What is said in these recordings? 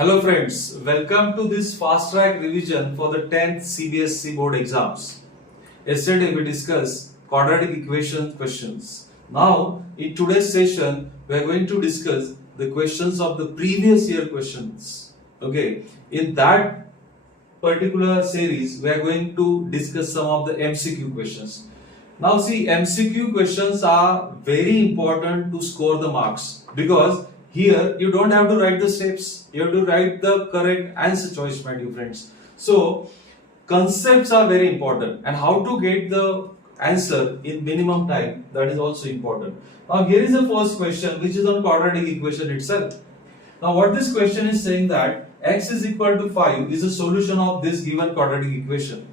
Hello friends, welcome to this fast track revision for the 10th CBSE board exams. Yesterday we discussed quadratic equation questions. Now in today's session we are going to discuss the questions of the previous year questions. Okay, in that particular series we are going to discuss some of the MCQ questions. Now see, MCQ questions are very important to score the marks because here you don't have to write the steps, you have to write the correct answer choice, my dear friends. So concepts are very important, and how to get the answer in minimum time, that is also important. Now here is the first question, which is on quadratic equation itself. Now what this question is saying that x is equal to 5 is a solution of this given quadratic equation,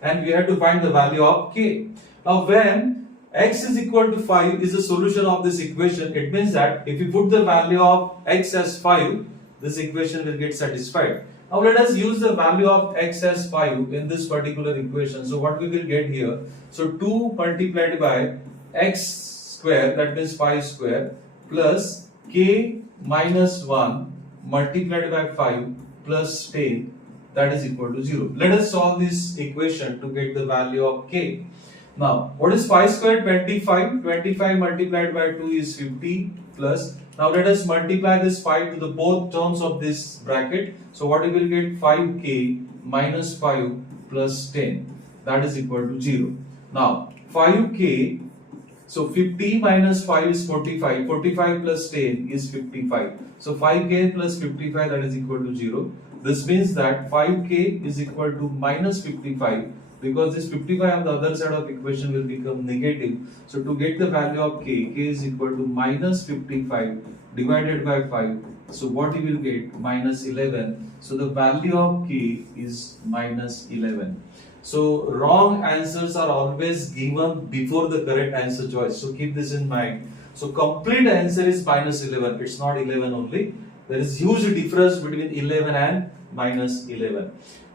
and we have to find the value of k. Now when x is equal to 5 is a solution of this equation, it means that if you put the value of x as 5, this equation will get satisfied. Now let us use the value of x as 5 in this particular equation. So what we will get here, so 2 multiplied by x square, that means 5 square, plus k minus 1 multiplied by 5 plus 10, that is equal to 0. Let us solve this equation to get the value of k. Now, what is 5 squared? 25. 25 multiplied by 2 is 50 plus. Now let us multiply this 5 to the both terms of this bracket. So what we will get? 5k minus 5 plus 10. That is equal to 0. Now 5k, so 50 minus 5 is 45. 45 plus 10 is 55. So 5k plus 55, that is equal to 0. This means that 5k is equal to minus 55. Because this 55 on the other side of equation will become negative. So to get the value of k is equal to minus 55 divided by 5. So what you will get? Minus 11. So the value of k is minus 11. So wrong answers are always given before the correct answer choice. So keep this in mind. So complete answer is minus 11. It's not 11 only. There is huge difference between 11 and minus 11.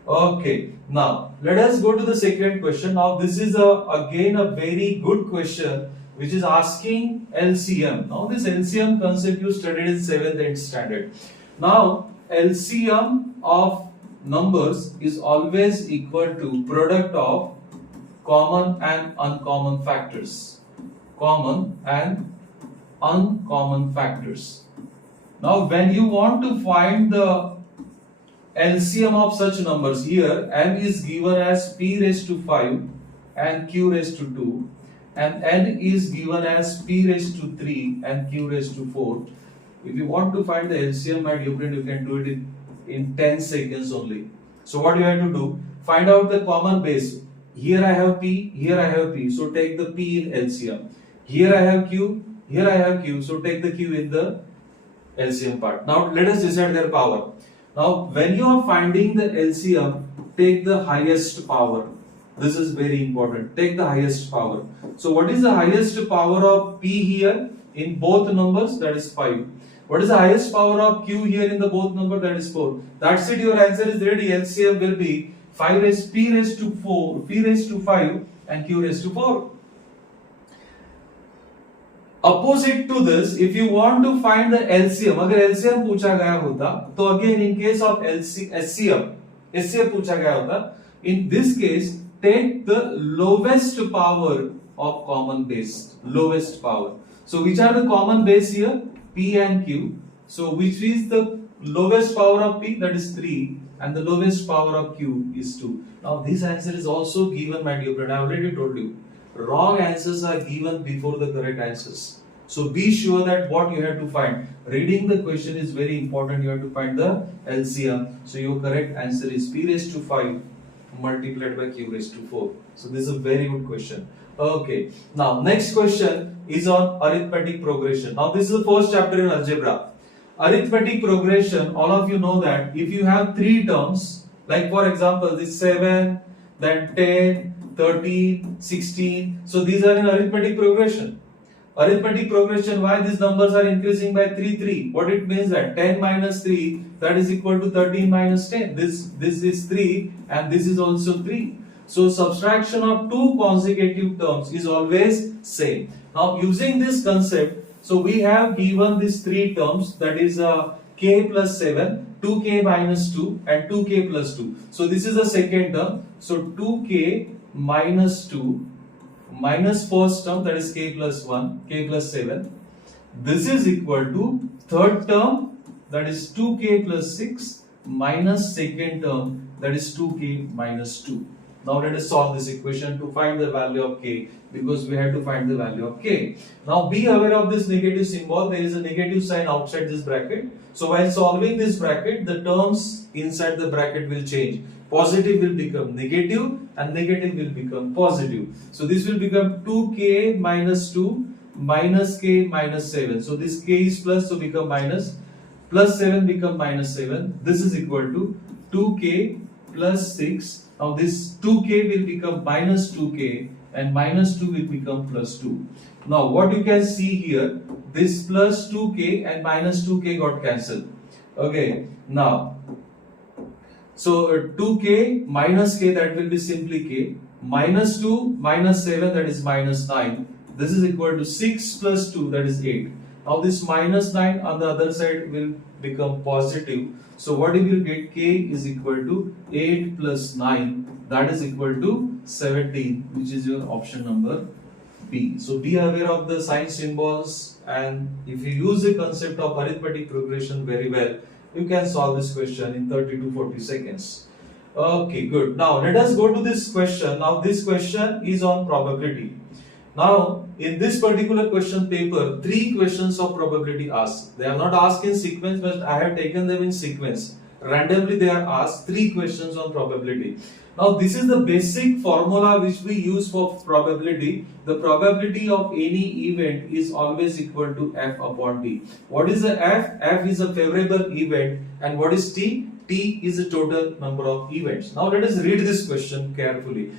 Okay, now let us go to the second question. Now this is again a very good question which is asking LCM. Now this LCM concept you studied in 7th and 8th standard. Now LCM of numbers is always equal to product of common and uncommon factors. Common and uncommon factors. Now when you want to find the LCM of such numbers, here m is given as p raised to 5 and q raised to 2, and n is given as p raised to 3 and q raised to 4. If you want to find the LCM, my dear friend, you can do it in 10 seconds only. So what you have to do, find out the common base. Here I have p, here I have p, so take the p in LCM. Here I have q, here I have q, so take the q in the LCM part. Now let us decide their power. Now when you are finding the LCM, take the highest power. This is very important. Take the highest power. So what is the highest power of p here in both numbers? That is 5. What is the highest power of q here in the both number? That is 4. That's it, your answer is ready. LCM will be 5 raised p raised to 4, p raised to 5 and q raised to 4. Opposite to this, if you want to find the LCM, अगर LCM पूछा गया होता, तो again in case of SCM पूछा गया होता, in this case take the lowest power of common base, lowest power. So which are the common base here? P and Q. So which is the lowest power of P? That is 3, and the lowest power of Q is 2. Now this answer is also given, my dear friend. I already told you. Wrong answers are given before the correct answers. So be sure that what you have to find. Reading the question is very important. You have to find the LCM. So your correct answer is p raised to 5 multiplied by q raised to 4. So this is a very good question. Okay. Now next question is on arithmetic progression. Now this is the first chapter in algebra. Arithmetic progression, all of you know that if you have 3 terms, like for example this 7, then 10, 13, 16. So these are in arithmetic progression. Arithmetic progression, why these numbers are increasing by 3. What it means that 10 minus 3, that is equal to 13 minus 10. This is 3 and this is also 3. So subtraction of 2 consecutive terms is always same. Now using this concept, so we have given these 3 terms, that is k plus 7, 2k minus 2 and 2k plus 2. So this is the second term. So 2k minus 2 minus first term, that is k plus 1, k plus 7. This is equal to third term, that is 2k plus 6 minus second term, that is 2k minus 2. Now let us solve this equation to find the value of k, because we have to find the value of k. Now be aware of this negative symbol. There is a negative sign outside this bracket. So while solving this bracket, the terms inside the bracket will change. Positive will become negative and negative will become positive. So this will become 2k minus 2 minus k minus 7. So this k is plus, so become minus. Plus 7 become minus 7. This is equal to 2k plus 6. Now this 2k will become minus 2k and minus 2 will become plus 2. Now what you can see here, this plus 2k and minus 2k got cancelled. Okay, now so 2k minus k, that will be simply k, minus 2 minus 7, that is minus 9. This is equal to 6 plus 2, that is 8. Now this minus 9 on the other side will become positive. So what you will get, k is equal to 8 plus 9, that is equal to 17, which is your option number B. So be aware of the sign symbols, and if you use the concept of arithmetic progression very well, you can solve this question in 30 to 40 seconds. Okay, good. Now let us go to this question. Now this question is on probability. Now in this particular question paper, 3 questions of probability asked. They are not asked in sequence, but I have taken them in sequence. Randomly they are asked 3 questions on probability. Now this is the basic formula which we use for probability. The probability of any event is always equal to f upon t. What is the f? F is a favorable event, and what is t? T is the total number of events. Now let us read this question carefully.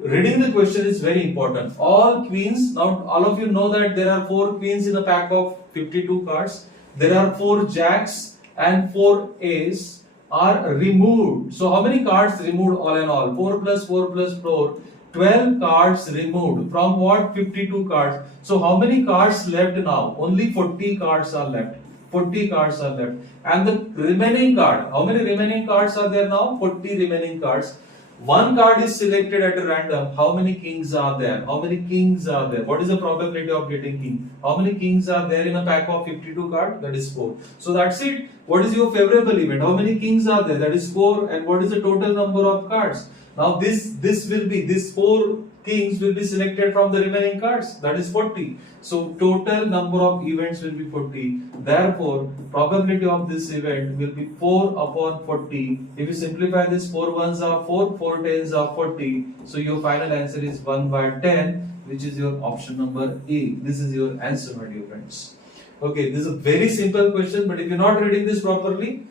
Reading the question is very important. All queens, now all of you know that there are 4 queens in a pack of 52 cards. There are 4 jacks and 4 aces are removed. So how many cards removed all in all? 4 plus 4 plus 4, 12 cards removed. From what? 52 cards. So how many cards left now? Only 40 cards are left. 40 cards are left. And the remaining card, how many remaining cards are there now? 40 remaining cards. One card is selected at a random. How many kings are there? How many kings are there? What is the probability of getting king? How many kings are there in a pack of 52 cards? That is 4. So that's it. What is your favorable event? How many kings are there? That is 4. And what is the total number of cards? Now this 4 kings will be selected from the remaining cards. That is 40. So total number of events will be 40. Therefore, probability of this event will be 4 upon 40. If you simplify this, 4 ones are 4, 4 tens are 40. So your final answer is 1 by 10, which is your option number A. This is your answer, my dear friends. Okay, this is a very simple question, but if you're not reading this properly,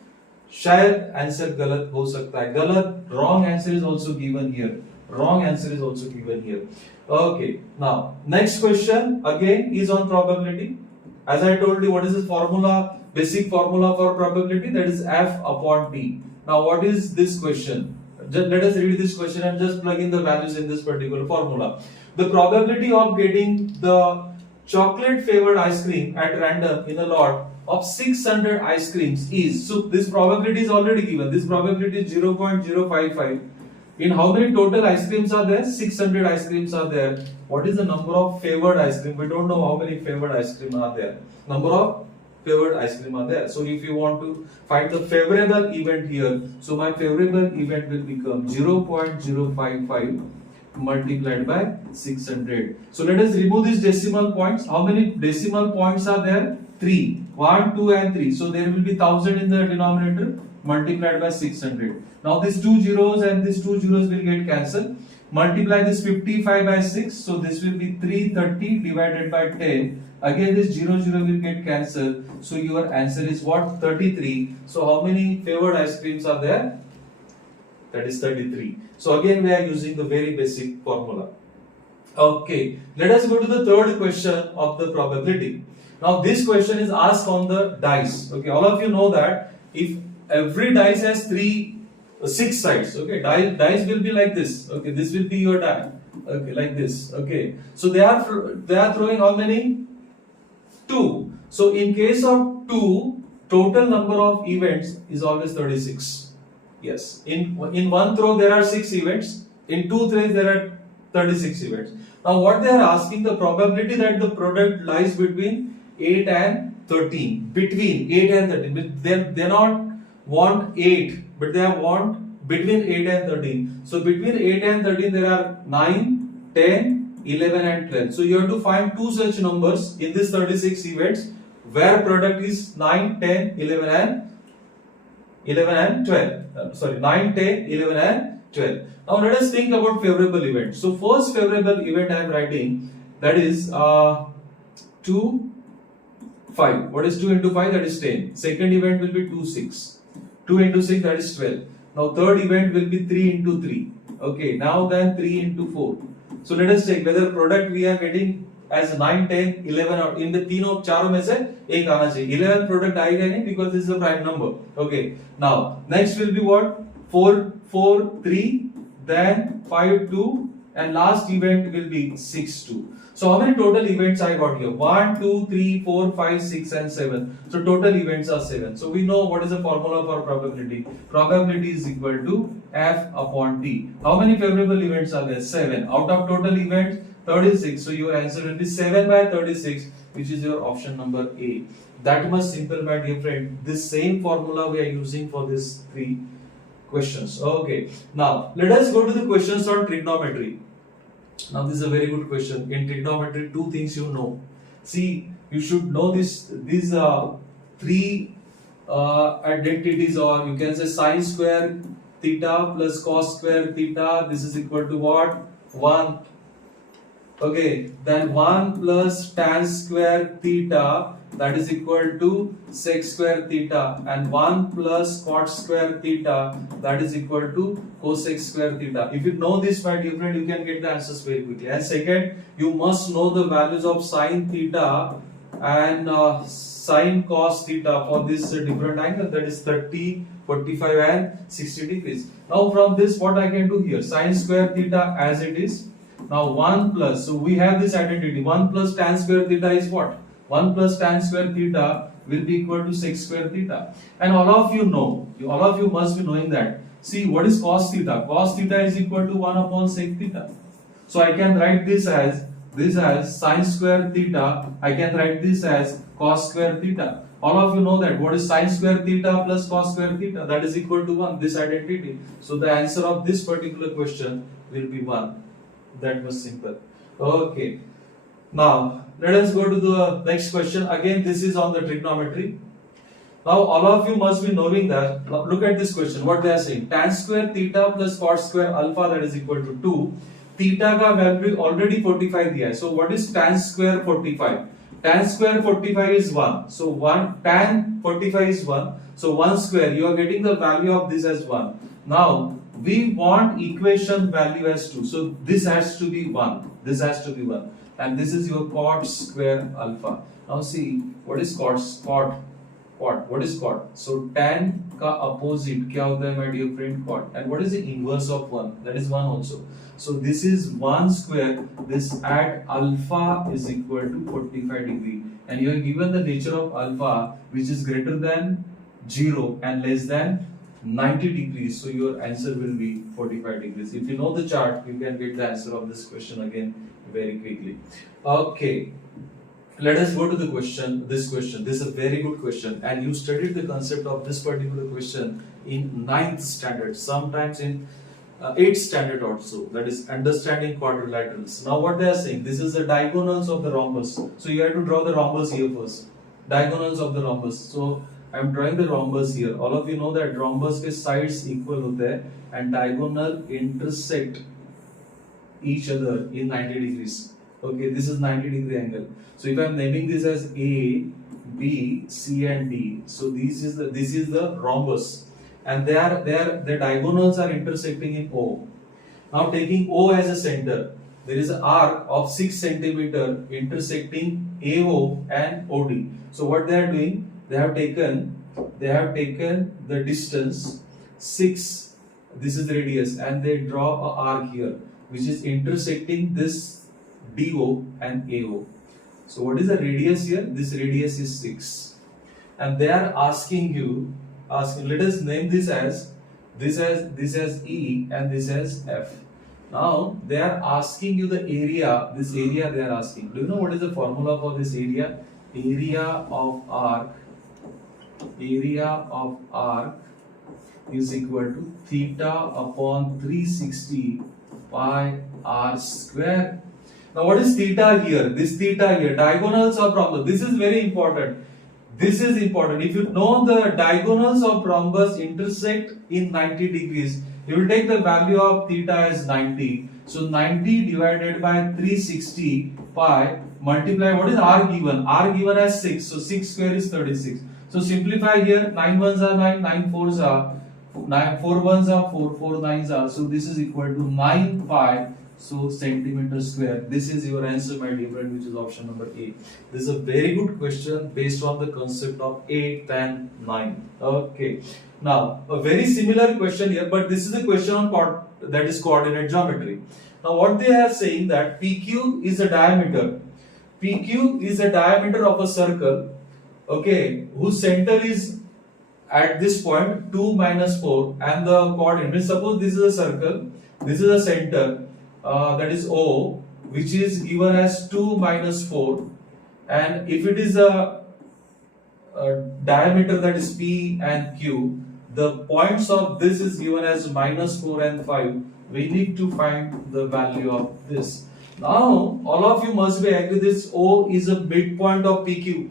शायद answer गलत हो सकता है. गलत, wrong answer is also given here. Wrong answer is also given here. Okay, now next question again is on probability. As I told you, what is the formula? Basic formula for probability, that is f upon t. Now what is this question? Just let us read this question and just plug in the values in this particular formula. The probability of getting the chocolate flavored ice cream at random in a lot of 600 ice creams is, so this probability is already given. This probability is 0.055. In how many total ice creams are there? 600 ice creams are there. What is the number of favored ice cream? We don't know how many favored ice cream are there. Number of favored ice cream are there. So if you want to find the favorable event here, so my favorable event will become 0.055 multiplied by 600. So let us remove these decimal points. How many decimal points are there? 3. 1, 2 and 3. So there will be 1000 in the denominator multiplied by 600. Now these 2 zeros and these 2 zeros will get cancelled. Multiply this 55 by 6. So this will be 330 divided by 10. Again this 0 will get cancelled. So your answer is what? 33. So how many favored ice creams are there? That is 33. So again we are using the very basic formula. Okay, let us go to the third question of the probability. Now this question is asked on the dice. Okay, all of you know that if every dice has 6 sides. Okay, dice will be like this. Okay, this will be your die. Okay, like this. Okay, so they are throwing how many? 2. So in case of 2, total number of events is always 36. Yes, in one throw there are 6 events, in 2 throws there are 36 events. Now what they are asking, the probability that the product lies between 8 and 13, between 8 and 13. They not want 8, but they want between 8 and 13. So between 8 and 13 there are 9, 10, 11 and 12. So you have to find two such numbers in this 36 events where product is 9, 10, 11 and 12. Sorry, 9, 10, 11 and 12. Now let us think about favorable event. So first favorable event I am writing, that is 2, 5. What is 2 into 5? That is 10. Second event will be 2, 6. 2 into 6, that is 12. Now third event will be 3 into 3. Okay, now then 3 into 4. So let us check whether product we are getting as 9, 10, 11 or in the तीनों चारों में से एक आना चाहिए. 11 product आएगा नहीं because this is a prime number. Okay. Now next will be what? 4, 4, 3, then 5, 2, and last event will be 6, 2. So how many total events I got here? 1, 2, 3, 4, 5, 6 and 7. So total events are 7. So we know what is the formula for probability. Probability is equal to F upon T. How many favorable events are there? 7. Out of total events, 36. So your answer will be 7 by 36, which is your option number A. That much simple, my dear friend. This same formula we are using for these 3 questions. Okay. Now let us go to the questions on trigonometry. Now this is a very good question. In trigonometry, 2 things you know. See, you should know these 3 identities, or you can say sine square theta plus cos square theta. This is equal to what? 1. Okay, then 1 plus tan square theta, that is equal to sec square theta, and 1 plus cot square theta, that is equal to cosec square theta. If you know this, my dear friend, you can get the answers very quickly. And second, you must know the values of sine theta and sine cos theta for this different angle, that is 30, 45 and 60 degrees. Now from this, what I can do here? Sine square theta as it is. Now 1 plus, so we have this identity, 1 plus tan square theta is what? 1 plus tan square theta will be equal to sec square theta. And all of you know, all of you must be knowing that. See, what is cos theta? Cos theta is equal to 1 upon sec theta. So I can write this as sine square theta. I can write this as cos square theta. All of you know that. What is sine square theta plus cos square theta? That is equal to 1, this identity. So the answer of this particular question will be 1. That was simple. Okay. Now let us go to the next question. Again, this is on the trigonometry. Now all of you must be knowing that. Look at this question. What they are saying: tan square theta plus cot square alpha, that is equal to 2. Theta का value already 45 दिया है. So what is tan square 45? Tan square 45 is 1. So 1 tan 45 is 1. So 1 square. You are getting the value of this as 1. Now we want equation value as 2. So this has to be 1. This has to be 1. And this is your cot square alpha. Now see, what is cot? What is cot? So tan का opposite क्या होता है, my dear friend? Cot. And what is the inverse of 1? That is 1 also. So this is 1 square. This at alpha is equal to 45 degree. And you are given the nature of alpha, which is greater than 0 and less than 90 degrees. So your answer will be 45 degrees. If you know the chart, you can get the answer of this question again very quickly. Okay, let us go to the question. This is a very good question, and you studied the concept of this particular question in 9th standard, sometimes in 8th standard also, that is understanding quadrilaterals. Now what they are saying, this is the diagonals of the rhombus. So you have to draw the rhombus here first. Diagonals of the rhombus. So I am drawing the rhombus here. All of you know that rhombus के sides equal होते हैं and diagonal intersect each other in 90 degrees. Okay, this is 90 degree angle. So if I am naming this as A, B, C and D, so this is the rhombus, and their diagonals are intersecting in O. Now taking O as a center, there is an arc of 6 centimeter intersecting AO and OD. So what they are doing? They have taken the distance 6. This is radius, and they draw an arc here, which is intersecting this DO and AO. So what is the radius here? This radius is 6. and they are asking you, let us name this as E and this as F. Now they are asking you the area, this area they are asking. Do you know what is the formula for this area? Area of arc is equal to theta upon 360 pi r square. Now what is theta here? This theta here, diagonals of rhombus. This is very important. This is important. If you know the diagonals of rhombus intersect in 90 degrees, you will take the value of theta as 90. So 90 divided by 360 pi multiply, what is r given? R given as 6. So 6 square is 36. So simplify here, 9 ones are 9, 9 fours are 9, 4 ones are 4, 4 nines are. So this is equal to 9 pi. So centimeter square. This is your answer, my dear friend, which is option number A. This is a very good question based on the concept of 8 and 9. Okay. Now a very similar question here, but this is a question on that is coordinate geometry. Now what they are saying that PQ is a diameter. PQ is a diameter of a circle. Okay, whose center is at this point 2 minus 4, and the coordinate. Suppose this is a circle. This is a center. That is O, which is given as 2 minus 4, and if it is a diameter, that is P and Q, the points of this is given as minus 4 and 5. We need to find the value of this. Now all of you must be agree this O is a midpoint of PQ,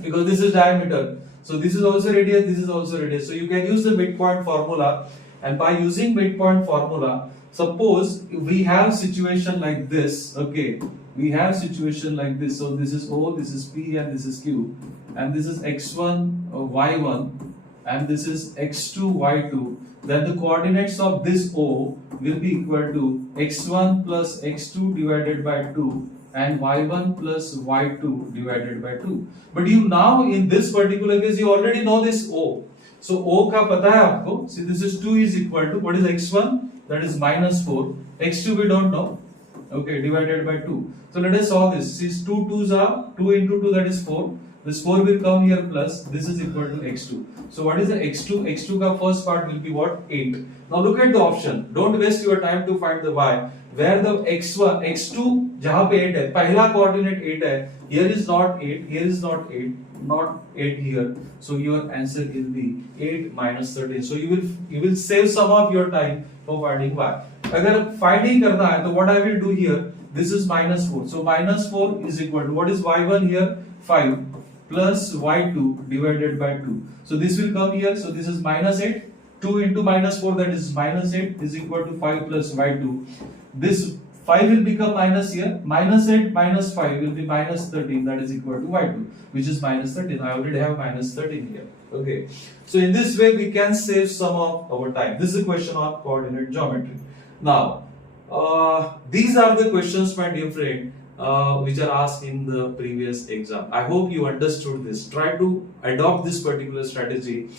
because this is diameter. So this is also radius, this is also radius. So you can use the midpoint formula, and by using midpoint formula, suppose we have situation like this. Okay, we have situation like this. So this is O, this is P, and this is Q, and this is x1, y1, and this is x2, y2. Then the coordinates of this O will be equal to x1 plus x2 divided by 2 and y1 plus y2 divided by 2. But you now in this particular case you already know this O. So O का पता है आपको. See, this is 2 is equal to what is x1? That is minus 4. x2 we don't know. Okay, divided by 2. So let us solve this. Since 2 2s are 2 into 2, that is 4. This 4 will come here plus this is equal to x2. So what is the x2? x2 का first part will be what? 8. Now look at the option. Don't waste your time to find the y. Where the x1, x2 जहाँ पे 8 है, पहला coordinate 8 है. Here is not 8. Here is not 8. Not 8 here. So your answer will be 8 minus 13. So you will save some of your time for finding y. अगर finding करना है तो what I will do here? This is minus 4. So minus 4 is equal to what is y1 here? 5 plus y2 divided by 2. So this will come here. So this is minus 8. 2 into minus 4, that is minus 8, is equal to 5 plus y2. This 5 will become minus here. Minus 8 minus 5 will be minus 13, that is equal to y2, which is minus 13. I already have minus 13 here. Okay. So in this way we can save some of our time. This is a question on coordinate geometry. Now, these are the questions, my dear friend, which are asked in the previous exam. I hope you understood this. Try to adopt this particular strategy.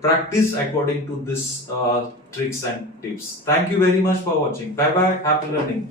Practice according to this tricks and tips. Thank you very much for watching. Bye bye. Happy learning.